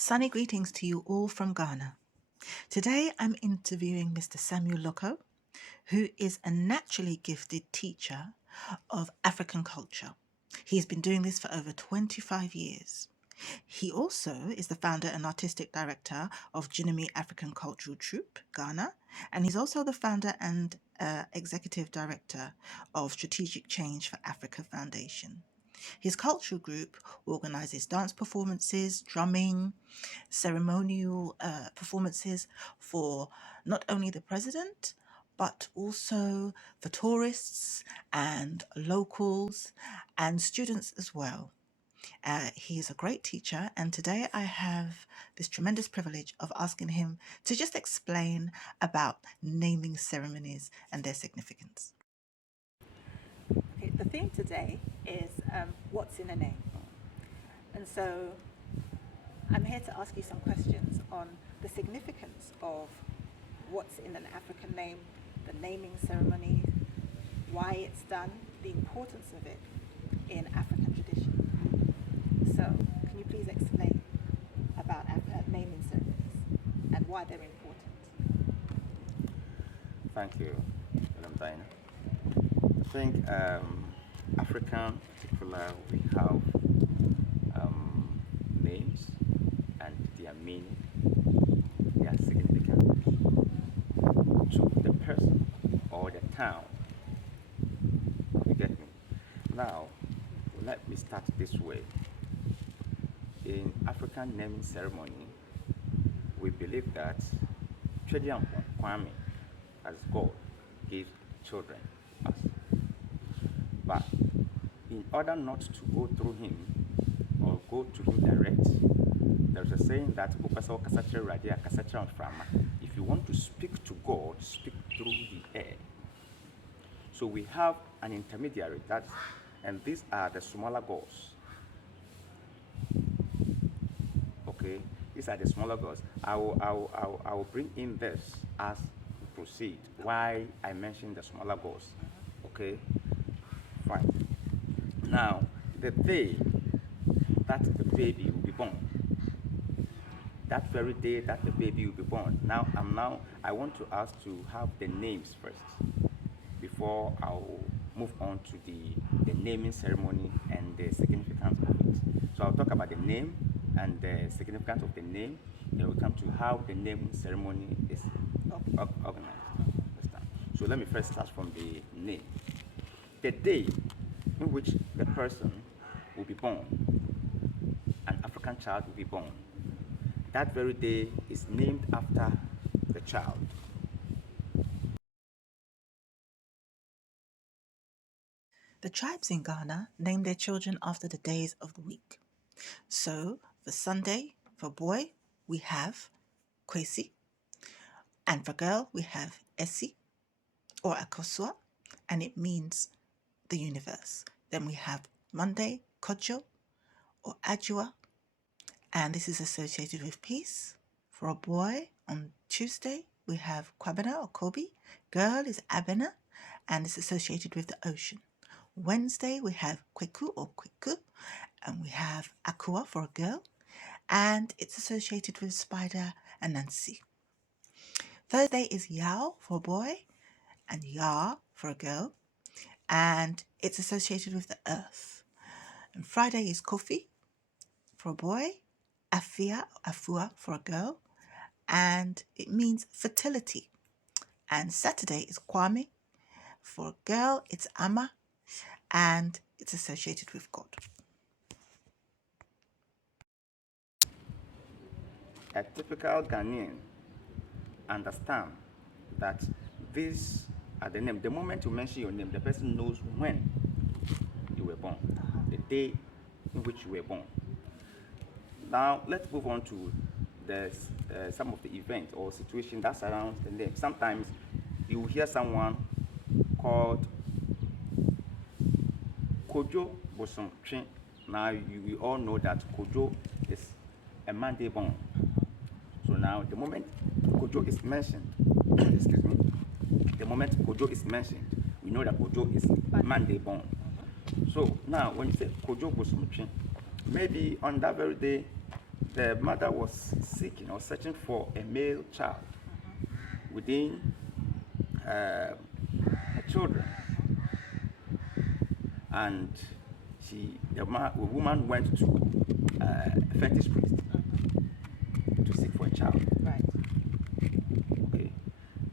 Sunny greetings to you all from Ghana. Today I'm interviewing Mr. Samuel Lokko, who is a naturally gifted teacher of African culture. He's been doing this for over 25 years. He also is the founder and artistic director of Jinami African Cultural Troupe, Ghana, and he's also the founder and executive director of Strategic Change for Africa Foundation. His cultural group organizes dance performances, drumming, ceremonial performances for not only the president, but also for tourists and locals and students as well. He is a great teacher, and today I have this tremendous privilege of asking him to just explain about naming ceremonies and their significance. Okay, the theme today is what's in a name. And so I'm here to ask you some questions on the significance of what's in an African name, the naming ceremony, why it's done, the importance of it in African tradition. So, can you please explain about naming ceremonies and why they're important? Thank you, Madam Diana. I think African particular, we have names and their meaning, their significance to the person or the town. You get me? Now, let me start this way. In African naming ceremony, we believe that Chedian Kwame, as God, gave children us. But in order not to go through him or go to him direct, there's a saying that if you want to speak to God, speak through the air. So we have an intermediary, and these are the smaller gods. Okay, these are the smaller gods. I will bring in this as we proceed. Why I mentioned the smaller gods. Okay, fine. Now, the day that the baby will be born, that very day that the baby will be born. I want to ask to have the names first before I'll move on to the naming ceremony and the significance of it. So I'll talk about the name and the significance of the name. Then we come to how the naming ceremony is organized. So let me first start from the name. The day in which the person will be born, an African child will be born, that very day is named after the child. The tribes in Ghana name their children after the days of the week. So, for Sunday, for boy, we have Kwesi, and for girl, we have Essie or Akosua, and it means the universe. Then we have Monday, Kojo or Ajua, and this is associated with peace. For a boy, on Tuesday, we have Kwabena or Kobe. Girl is Abena, and it's associated with the ocean. Wednesday, we have Kweku or Kwiku, and we have Akua for a girl, and it's associated with spider and Nancy. Thursday is Yao for a boy, and Ya for a girl, and it's associated with the earth. And Friday is Kofi for a boy, Afia or Afua for a girl, and it means fertility. And Saturday is Kwame. For a girl, it's Ama, and it's associated with God. A typical Ghanaian understand that these are the name. The moment you mention your name, the person knows when you were born, the day in which you were born. Now, let's move on to some of the event or situation that surrounds the name. Sometimes you hear someone called Kojo Bosomtwe. Now, we all know that Kojo is a Monday born. So now, the moment Kojo is mentioned, excuse me, the moment Kojo is mentioned, we know that Kojo is Monday born. So now, when you say Kojo Bosomtwe, maybe on that very day, the mother was seeking or searching for a male child within her children, and the woman went to a fetish priest to seek for a child. Right. Okay.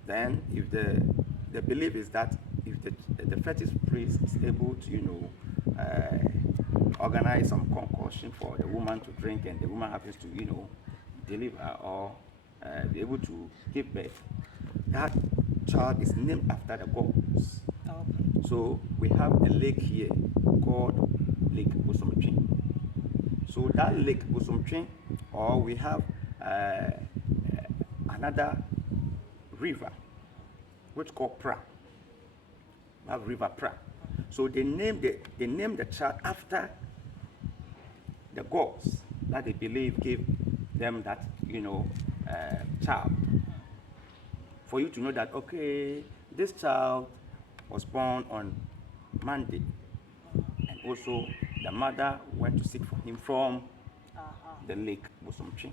Then, if the belief is that if the fetish priest is able to, organize some concoction for the woman to drink, and the woman happens to, deliver or be able to give birth, that child is named after the gods. Okay. So we have a lake here called Lake Bosomtwin. So that Lake Bosomtwin, or we have another river which called Pra. We have River Pra. So they named the child after the gods that they believe gave them that child. For you to know that, okay, this child was born on Monday, and also the mother went to seek for him from the lake Bosomtwin.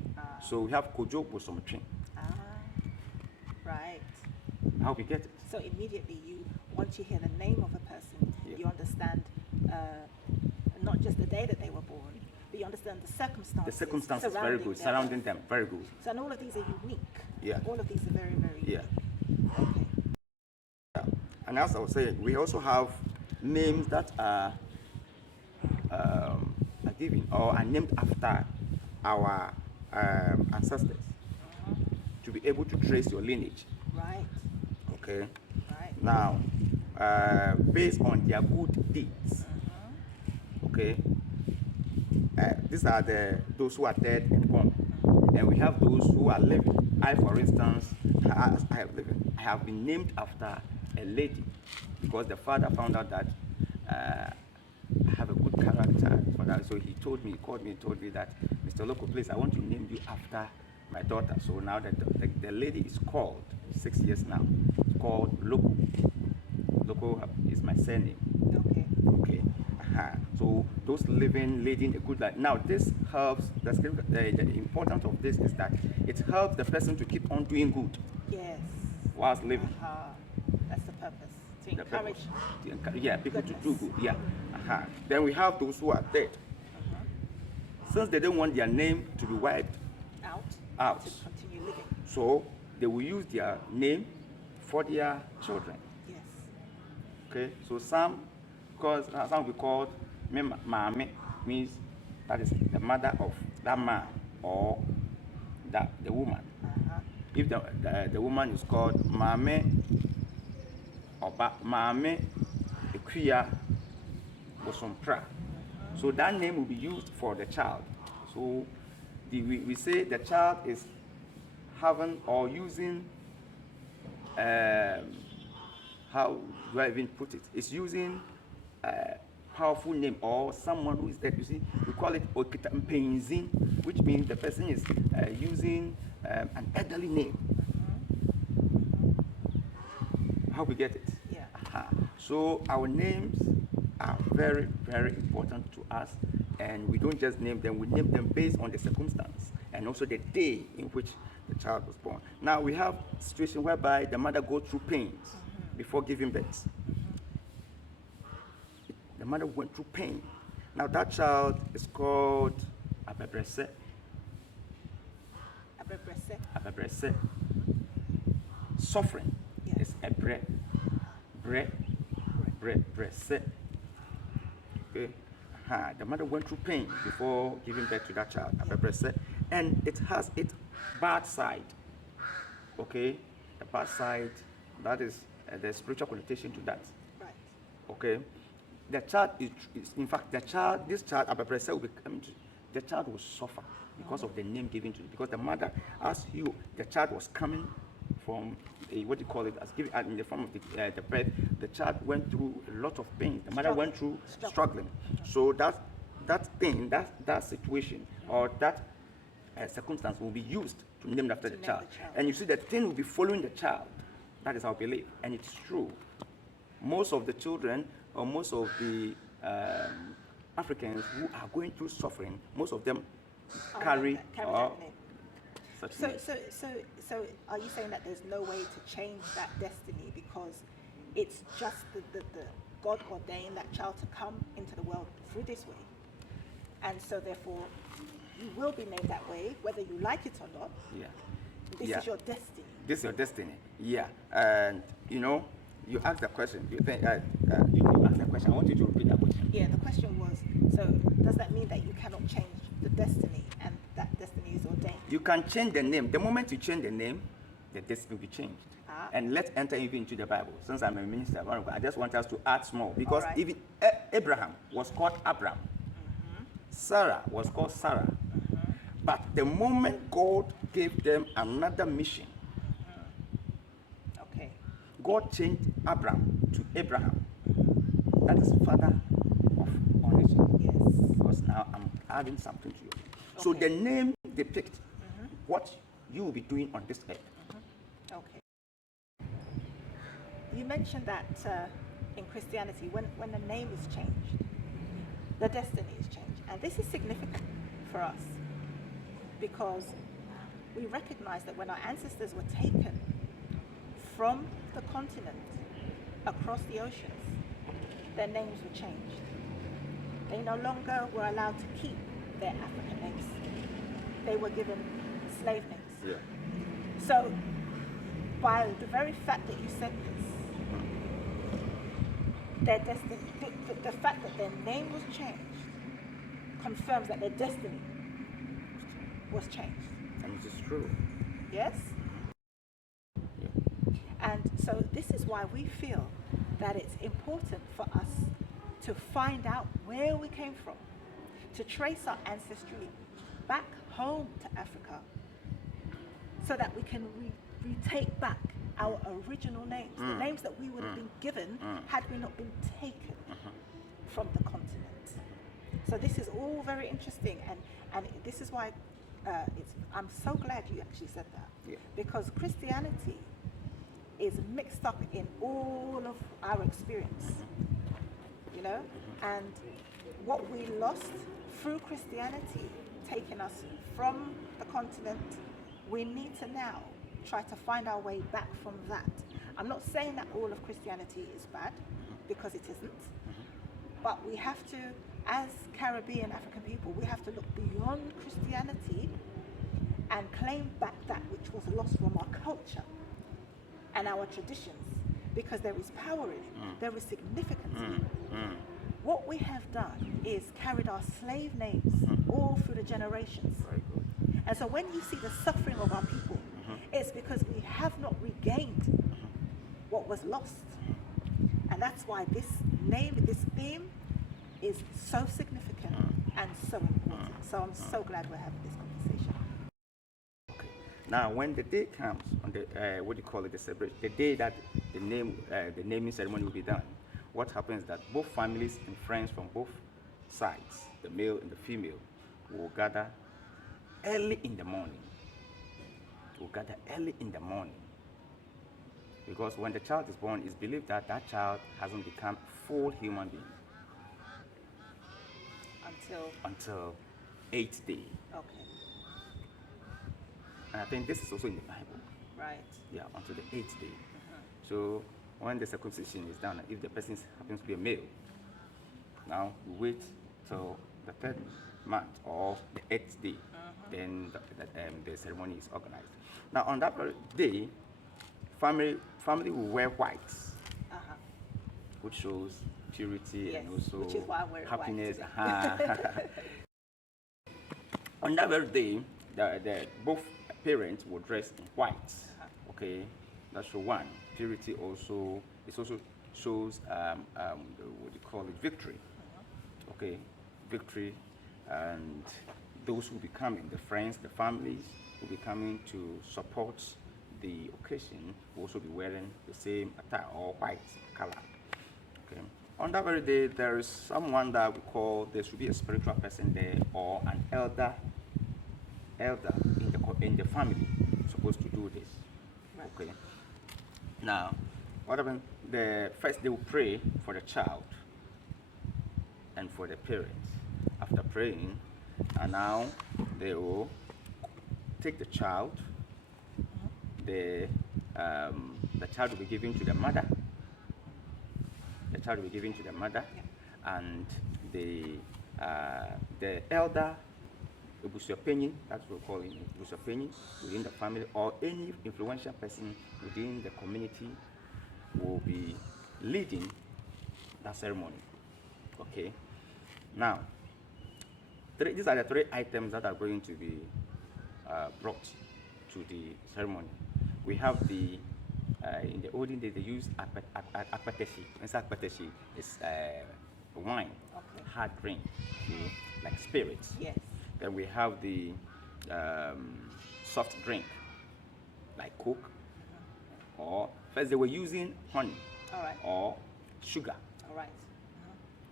So we have Kojo Bosomtwin. Right. I hope you get it. So immediately once you hear the name of a person, Yeah. you understand not just the day that they were born, but you understand the circumstances. The circumstances very good, surrounding them very good. So, and all of these are unique. Yeah. All of these are very, very unique. Yeah. Okay. Yeah. And as I was saying, we also have names that are given or are named after our ancestors to be able to trace your lineage. Right. Okay. Right. Now, based on their good deeds, okay, these are those who are dead and gone, and we have those who are living. I, for instance, as I have living, I have been named after a lady because the father found out that I have a good character for that. So he called me and told me that, Mr. Lokko, please, I want to name you after my daughter. So now that the lady is called, 6 years now, called Lokko. Lokko is my surname. Okay. Okay. So those living, leading a good life. Now this helps, the importance of this is that it helps the person to keep on doing good. Yes. Whilst living. That's the purpose. To The encourage. purpose. Yeah, people goodness. to do good. Yeah. Then we have those who are dead. Since they don't want their name to be wiped out, To continue living. so they will use their name for their children. Yes. Okay, so some will be called Mame, means that is the mother of that man or the woman. If the woman is called Mame or Mame Ekuya Bosompra, so that name will be used for the child. So we say the child is having or using how do I even put it? It's using a powerful name or someone who is dead. You see, we call it Okitampenzin, which means the person is using an elderly name. How we get it? Yeah. So our names are very, very important to us, and we don't just name them, we name them based on the circumstance and also the day in which the child was born. Now we have a situation whereby the mother goes through pains before giving birth. The mother went through pain. Now that child is called Abebrese. Abebrese. Suffering is Ebre. Brese. Okay. The mother went through pain before giving birth to that child, Abebrese, and it has its bad side. Okay, the bad side, that is the spiritual connotation to that. Right. Okay, the child is in fact this child Abebrese will be coming to, the child will suffer because of the name given to it, because the mother, the child was coming from what do you call it, as given in the form of the birth. The child went through a lot of pain. The mother went through struggling. So that thing, that situation, or that circumstance will be used to name after the child. And you see, the thing will be following the child. That is our belief, and it's true. Most of the children, or most of the Africans who are going through suffering, most of them carry carry or that name. such So, names. so, are you saying that there's no way to change that destiny because it's just the God ordained that child to come into the world through this way, and so therefore you will be named that way whether you like it or not. Yeah. This Yeah. is your destiny. This is your destiny. Yeah. And you asked the question. You think you asked the question. I want you to repeat that question. Yeah, the question was, so does that mean that you cannot change the destiny and that destiny is ordained? You can change the name. The moment you change the name, the destiny will be changed. Ah. And let's enter even into the Bible. Since I'm a minister, I just want us to add small because Alright. even Abraham was called Abram. Sarah was called Sarah. But the moment God gave them another mission, Okay. God changed Abram to Abraham. That is father of all nations. Yes. Because now I'm adding something to you. So Okay. the name depicts what you will be doing on this earth. Okay. You mentioned that in Christianity, when the name is changed, the destiny is changed. And this is significant for us because we recognize that when our ancestors were taken from the continent across the oceans, their names were changed. They no longer were allowed to keep their African names. They were given slave names. Yeah. So, by the very fact that you said this, their destiny, the fact that their name was changed, confirms that their destiny was changed. And it is true. Yes? Yeah. And so this is why we feel that it's important for us to find out where we came from, to trace our ancestry back home to Africa, so that we can retake back our original names, the names that we would have been given had we not been taken from the continent. So this is all very interesting, and this is why I'm so glad you actually said that, Yeah. because Christianity is mixed up in all of our experience, and what we lost through Christianity, taking us from the continent, we need to now try to find our way back from that. I'm not saying that all of Christianity is bad, because it isn't, but we have to, as Caribbean African people, we have to look beyond Christianity and claim back that which was lost from our culture and our traditions, because there is power in it, there is significance in it. What we have done is carried our slave names all through the generations. Very good. And so when you see the suffering of our people, it's because we have not regained what was lost. And that's why this theme is so significant and so important. So I'm so glad we're having this conversation. Okay. Now, when the day comes, on the what do you call it, the celebration, the day that the naming ceremony will be done, what happens is that both families and friends from both sides, the male and the female, will gather early in the morning. Because when the child is born, it's believed that that child hasn't become a full human being until 8th day. Okay. And I think this is also in the Bible. Right. Yeah, until the 8th day. So when the circumcision is done, if the person happens to be a male, now we wait till the 3rd month or the 8th day, then the ceremony is organized. Now on that very day, family will wear white, which shows purity, Yes, and also which is why I wear happiness. white. On that very day, both parents will dress in white. Okay, that's show one. Purity also, it also shows what you call it, victory. Okay, victory, and those who be coming, the friends, the families who be coming to support the occasion will also be wearing the same attire or white color. Okay. On that very day, there is someone that we call, there should be a spiritual person there or an elder in the family supposed to do this. Right. Okay. Now, what happens? First they will pray for the child and for the parents. After praying, and now they will take the child. The child will be given to the mother. The child will be given to the mother, and the elder, Obusuapenyin, that's what we call it, Obusuapenyin, within the family, or any influential person within the community will be leading that ceremony. Okay. Now, these are the three items that are going to be brought to the ceremony. We have the in the olden days they use akpateshi. Inside akpateshi is wine, hard drink, like spirits. Yes. Then we have the soft drink, like Coke, or first they were using honey, All right. or sugar. All right.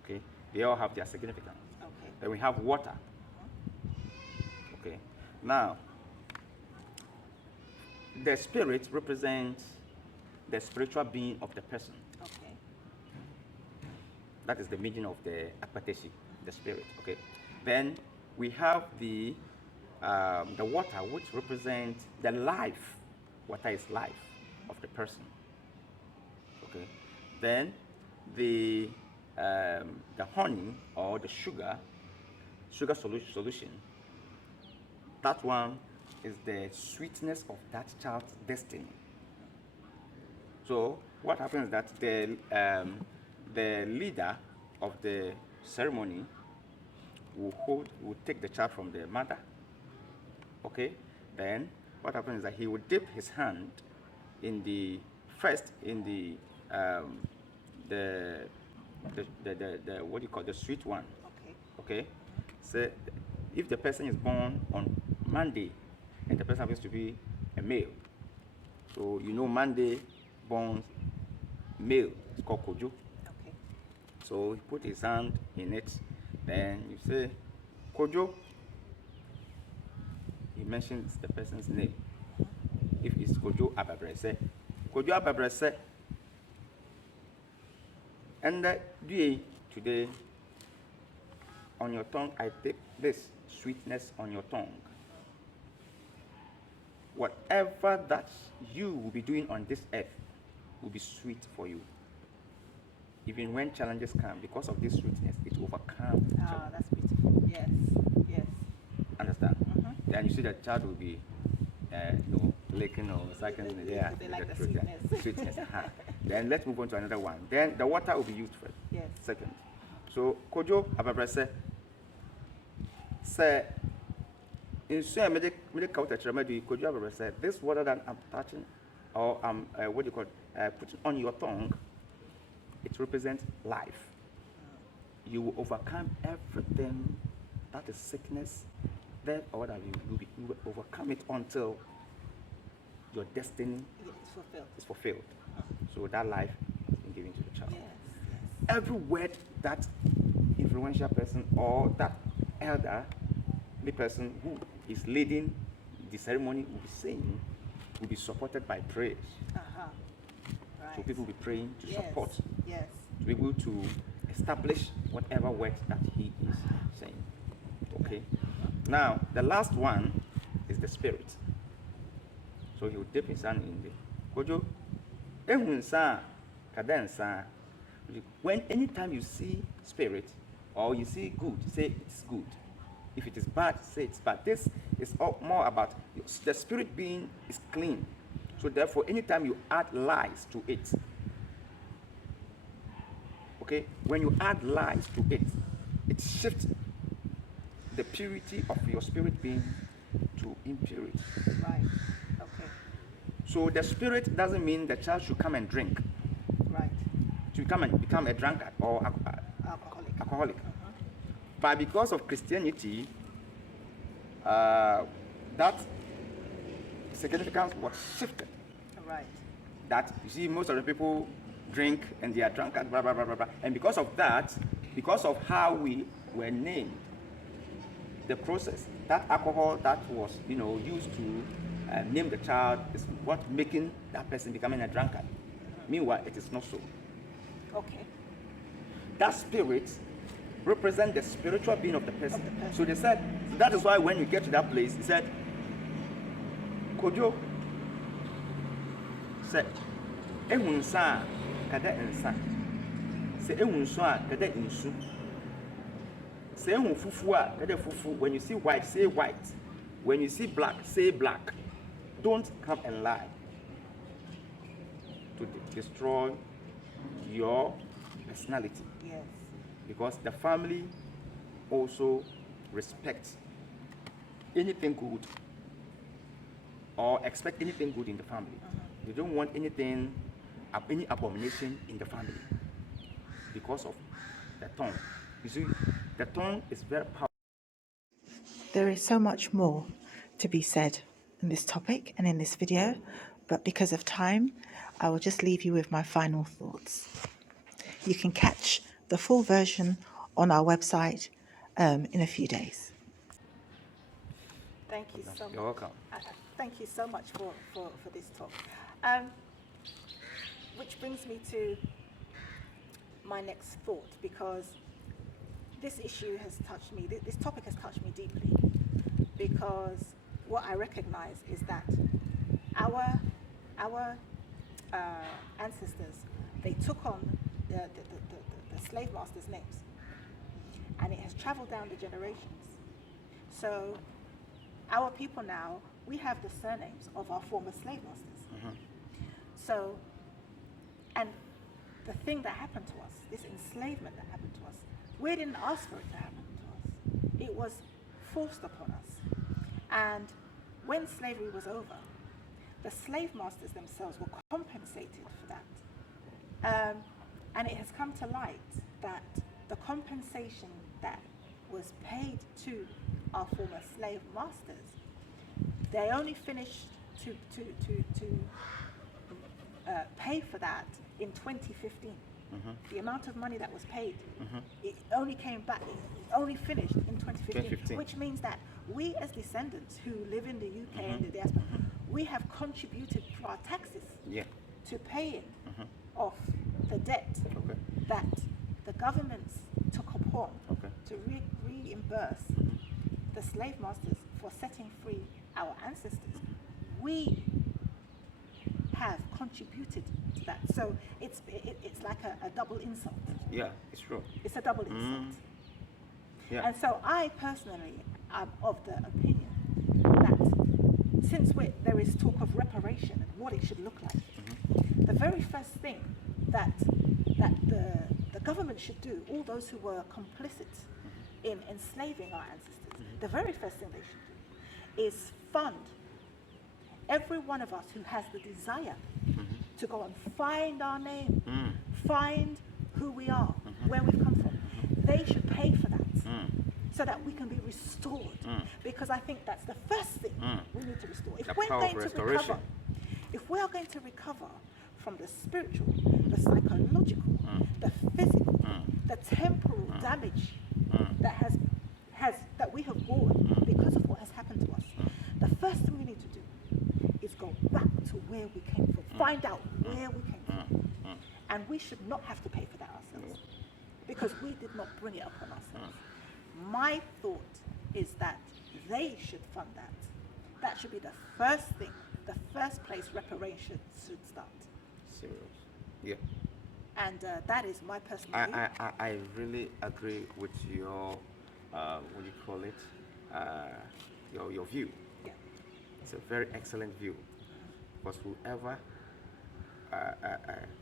Okay, they all have their significance. Okay. Then we have water. Okay, now the spirit represents the spiritual being of the person. Okay. That is the meaning of the akpateshi, the spirit. Okay, then we have the water, which represents the life. Water is life of the person. Okay, then the honey or the sugar solution. That one is the sweetness of that child's destiny. So what happens is that the leader of the ceremony will take the child from the mother. Okay, then what happens is that he will dip his hand in the what do you call the sweet one. Okay. Okay, so if the person is born on Monday and the person happens to be a male, so you know Monday born male is called Kojo. Okay. So he put his hand in it, then you say Kojo. He mentions the person's name. If it's Kojo Ababrese, Kojo Ababrese. And today on your tongue, I take this sweetness on your tongue. Whatever that you will be doing on this earth will be sweet for you. Even when challenges come, because of this sweetness, it will overcome. Ah, that's beautiful. Yes. Yes. Understand? Then you see the child will be, licking or sucking. Yeah, They like the sweetness. sweetness. Then let's move on to another one. Then the water will be used first. Yes. Second. So Kojo Ababrese say in so many Kojo Ababrese, this water that I'm touching or I'm putting on your tongue, it represents life. You will overcome everything that is sickness, death, or whatever. You will overcome it until your destiny is fulfilled. So that life has been given to the child. Yes. Every word that influential person or that elderly person who is leading the ceremony will be saying will be supported by prayers. Right. So people will be praying to support, Yes. to be able to establish whatever words that he is saying. Okay. Now the last one is the spirit. So he will dip his hand in the Kojo. When anytime you see spirit or you see good, say it's good. If it is bad, say it's bad. This is all more about the spirit being is clean. So therefore, anytime you add lies to it, okay, when you add lies to it, it shifts the purity of your spirit being to impurity. Right. Okay. So the spirit doesn't mean the child should come and drink. Right. To become a drunkard or alcoholic. But because of Christianity, that significance was shifted. Right. That you see, most of the people drink and they are drunkards, blah blah blah blah blah. And because of that, because of how we were named, the process, that alcohol that was used to name the child is what making that person becoming a drunkard. Meanwhile, it is not so. Okay. That spirit represent the spiritual being of the person. Of the person. So they said, that is why when you get to that place, he said, Kojo, said, Ehunsa, kada ensa. Say Ehunsa, kada insu. Say Ehun fufua, kada fufu. When you see white, say white. When you see black, say black. Don't come and lie to destroy your personality. Yes. Because the family also respects anything good or expect anything good in the family. They don't want anything, any abomination in the family because of the tongue. You see, the tongue is very powerful. There is so much more to be said in this topic and in this video, but because of time, I will just leave you with my final thoughts. You can catch the full version on our website in a few days. Thank you so much. You're welcome. Thank you so much for this talk. Which brings me to my next thought, because this issue has touched me, this topic has touched me deeply, because what I recognize is that our ancestors, they took on the slave masters' names, and it has traveled down the generations. So our people now, we have the surnames of our former slave masters. So, and the thing that happened to us, this enslavement that happened to us, we didn't ask for it to happen to us. It was forced upon us. And when slavery was over, the slave masters themselves were compensated for that. And it has come to light that the compensation that was paid to our former slave masters, they only finished to pay for that in 2015. The amount of money that was paid, it only came back, it only finished in 2015, which means that we as descendants who live in the UK and the diaspora, we have contributed through our taxes to paying off the debt that the governments took upon to reimburse the slave masters for setting free our ancestors. We have contributed to that. So it's like a double insult. Yeah, it's true. It's a double insult. Yeah. And so I personally am of the opinion that since there is talk of reparation and what it should look like, the very first thing that the government should do, all those who were complicit in enslaving our ancestors, the very first thing they should do is fund every one of us who has the desire to go and find our name, find who we are, where we've come from. They should pay for that so that we can be restored. Because I think that's the first thing we need to restore. If we're going to recover, if we are going to recover from the spiritual, the psychological, the physical, the temporal damage that we have borne because of what has happened to us, the first thing we need to do is go back to where we came from, find out where we came from. And we should not have to pay for that ourselves, because we did not bring it upon ourselves. My thought is that they should fund that. That should be the first thing, the first place reparations should start. Serious. Yeah. And that is my personal view. I really agree with your, what do you call it, your view. Yeah. It's a very excellent view, because whoever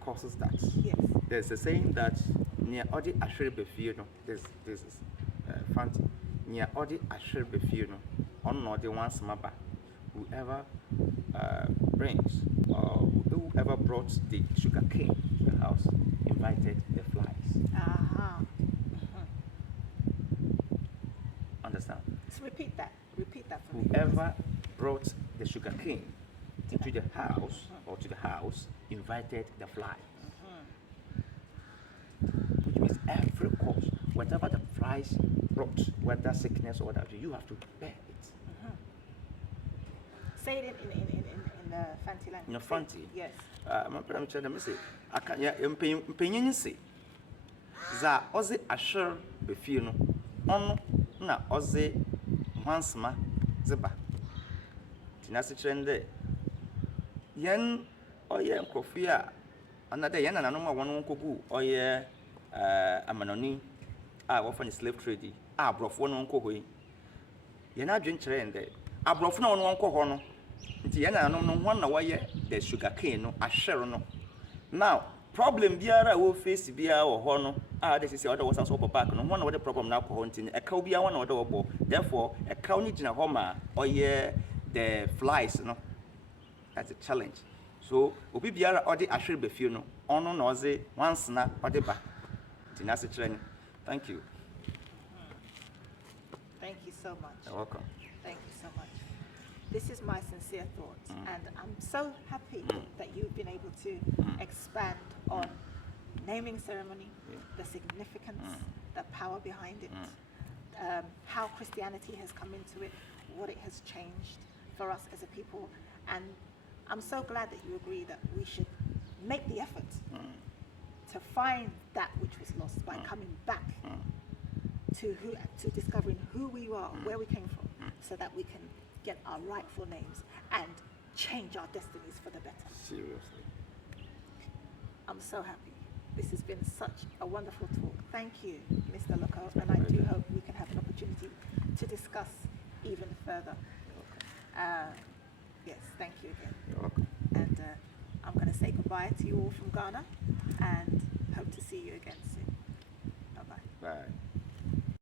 causes that. Yes. There's a saying that near Odi Ashir Befino, this is Fanti, near Odi Ashir Befino, on no the one smaba, whoever brings or whoever brought the sugar cane to the house invited the flies. Understand? So repeat that for me. Whoever brought the sugar cane into the house or to the house invited the fly. Which means every cause, whatever the flies brought, whether sickness or whatever, you have to bear it. Say it in the Fanti language. In the Fanti? Yes. My parents said, I can't, penyin say, za ozi asher be feel no on na oze once ma zeba tinasi trende yen oye nkofia another yen na no ma won nkogu oye amanoni a wo fa slave trade a brofo no nko hoyi yen adwen kire ende abrofo na won nko ho no nti yen na no ho na woye the sugar cane no ahwere no now problem biara wo face biara wo ho no a dey say other was also back no one of the problem na ko nti e kaw biara one of the wo therefore e kaw ni gina ho ma oye the flies no that's a challenge so obi biara odi ahwere be fie no ono na oze once na odi ba tinase kire ni thank you. Thank you so much. You're welcome. Thank you so much. This is my sincere thoughts, and I'm so happy that you've been able to expand on naming ceremony, the significance, the power behind it, how Christianity has come into it, what it has changed for us as a people, and I'm so glad that you agree that we should make the effort to find that which was lost by coming back to discovering who we are, where we came from, so that we can get our rightful names and change our destinies for the better. Seriously. I'm so happy. This has been such a wonderful talk. Thank you, Mr. Lokko, and I do hope we can have an opportunity to discuss even further. Yes, thank you again. You're welcome. And I'm going to say goodbye to you all from Ghana and hope to see you again soon. Bye-bye. Bye.